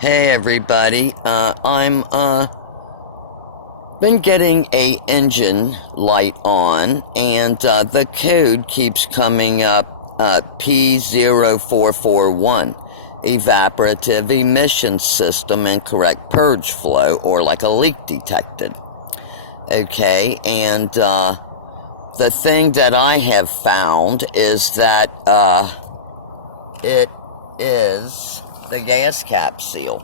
Hey everybody, I'm been getting a engine light on, and the code keeps coming up, P0441 Evaporative Emission System Incorrect Purge Flow, or like a leak detected. Okay, and the thing that I have found is that it is the gas cap seal,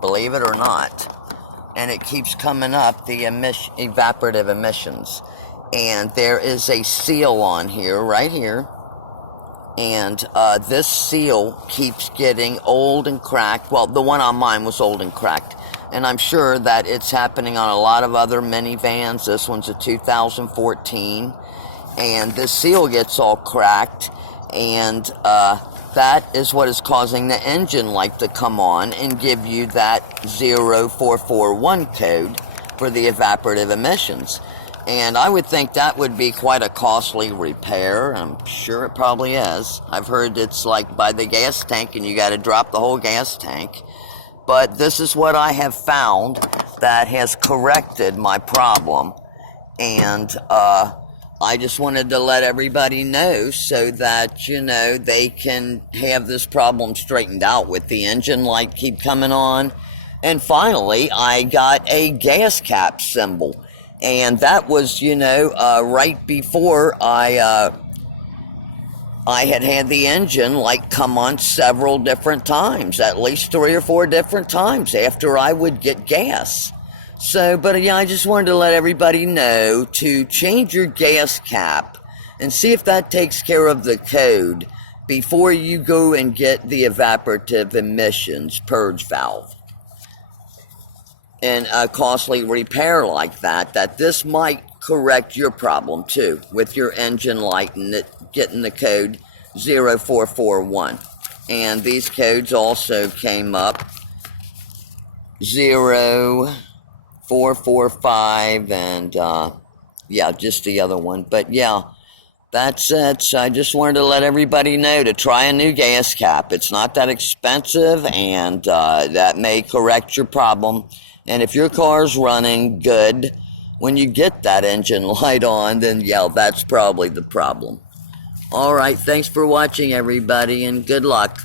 believe it or not, and it keeps coming up, the evaporative emissions, and there is a seal on here, right here, and this seal keeps getting old and cracked. Well, the one on mine was old and cracked, and I'm sure that it's happening on a lot of other minivans. This one's a 2014, and this seal gets all cracked, and that is what is causing the engine light to come on and give you that 0441 code for the evaporative emissions. And I would think that would be quite a costly repair. I'm sure it probably is. I've heard it's like by the gas tank and you got to drop the whole gas tank. But this is what I have found that has corrected my problem. And I just wanted to let everybody know so that, you know, they can have this problem straightened out with the engine light keep coming on. And finally, I got a gas cap symbol. And that was, you know, right before I had the engine light come on several different times, at least 3 or 4 different times after I would get gas. So, but yeah, I just wanted to let everybody know to change your gas cap and see if that takes care of the code before you go and get the evaporative emissions purge valve. And a costly repair like that this might correct your problem too with your engine light and it getting the code 0441. And these codes also came up 0445 and yeah, just the other one. But yeah, that's it. So I just wanted to let everybody know to try a new gas cap. It's not that expensive, and that may correct your problem. And if your car's running good when you get that engine light on, then yeah, that's probably the problem. All right, thanks for watching everybody, and good luck.